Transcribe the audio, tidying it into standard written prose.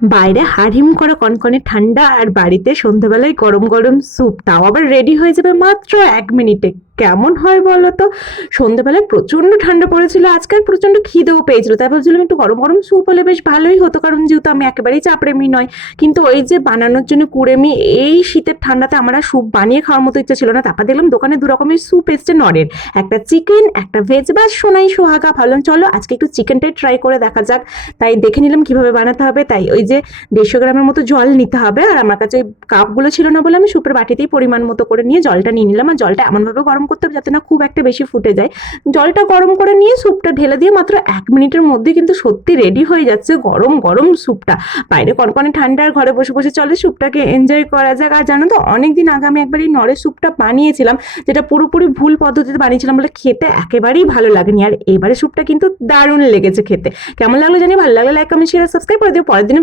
বাইরে হাড়হিম করা কনকনে ঠান্ডা আর বাড়িতে সন্ধ্যেবেলায় গরম গরম স্যুপ, তাও আবার রেডি হয়ে যাবে মাত্র 1 মিনিটে। কেমন হয় বলো তো? সন্ধ্যেবেলায় প্রচন্ড ঠান্ডা পড়েছিল, আজকাল প্রচন্ড খিদেও পেয়েছিল, তাই ভাবছিলাম একটু গরম গরম স্যুপ হলে বেশ ভালোই হতো, কারণ যেহেতু আমি একেবারেই চা প্রেমী নয়। কিন্তু ওই যে বানানোর জন্য কুড়েমি, এই শীতের ঠান্ডাতে আমার আর স্যুপ বানিয়ে খাওয়ার মতো ইচ্ছা ছিল না। তারপর দেখলাম দোকানে 2 রকমের স্যুপ এসছে নরের, একটা চিকেন একটা ভেজ। বা সোনাই সোহাগা, ভাবলাম চলো আজকে একটু চিকেনটাই ট্রাই করে দেখা যাক। তাই দেখে নিলাম কিভাবে বানাতে হবে। তাই ওই যে 150 গ্রামের মতো জল নিতে হবে, আর আমার কাছে কাপগুলো ছিল না বলে আমি সুপের বাটিতেই পরিমাণ মতো করে নিয়ে জলটা নিয়ে নিলাম। আর জলটা এমনভাবে গরম করতে হবে যাতে না খুব একটা বেশি ফুটে যায়। জলটা গরম করে নিয়ে স্যুপটা ঢেলে দিয়ে মাত্র 1 মিনিটের মধ্যে কিন্তু সত্যি রেডি হয়ে যাচ্ছে গরম গরম স্যুপটা। বাইরে কনকনে ঠান্ডা, আর ঘরে বসে বসে চলে স্যুপটাকে এনজয় করা যাক। আর জানো তো, অনেকদিন আগে আমি একবার এই নরের স্যুপটা বানিয়েছিলাম, যেটা পুরোপুরি ভুল পদ্ধতিতে বানিয়েছিলাম বলে খেতে একেবারেই ভালো লাগেনি। আর এবারে স্যুপটা কিন্তু দারুণ লেগেছে খেতে। কেমন লাগলো জানি, ভালো লাগলে লাইক কমেন্ট শেয়ার সাবস্ক্রাইব করে দিও। পরের দিন